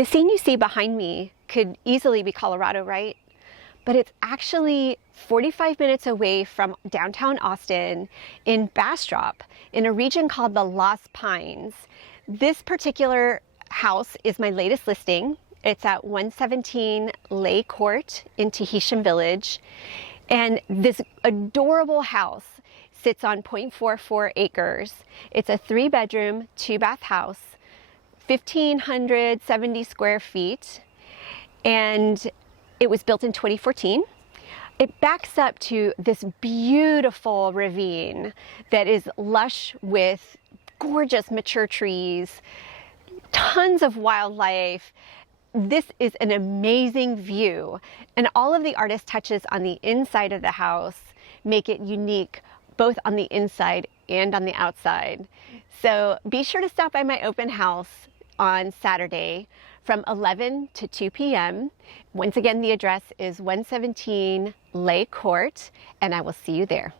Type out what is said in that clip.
The scene you see behind me could easily be Colorado, right? But it's actually 45 minutes away from downtown Austin in Bastrop, in a region called the Lost Pines. This particular house is my latest listing. It's at 117 Lay Court in Tahitian Village. And this adorable house sits on 0.44 acres. It's a 3-bedroom, 2-bath house, 1,570 square feet, and it was built in 2014. It backs up to this beautiful ravine that is lush with gorgeous mature trees, tons of wildlife. This is an amazing view, and all of the artist touches on the inside of the house make it unique, both on the inside and on the outside. So be sure to stop by my open house on Saturday from 11 to 2 p.m. Once again, the address is 117 Lay Court, and I will see you there.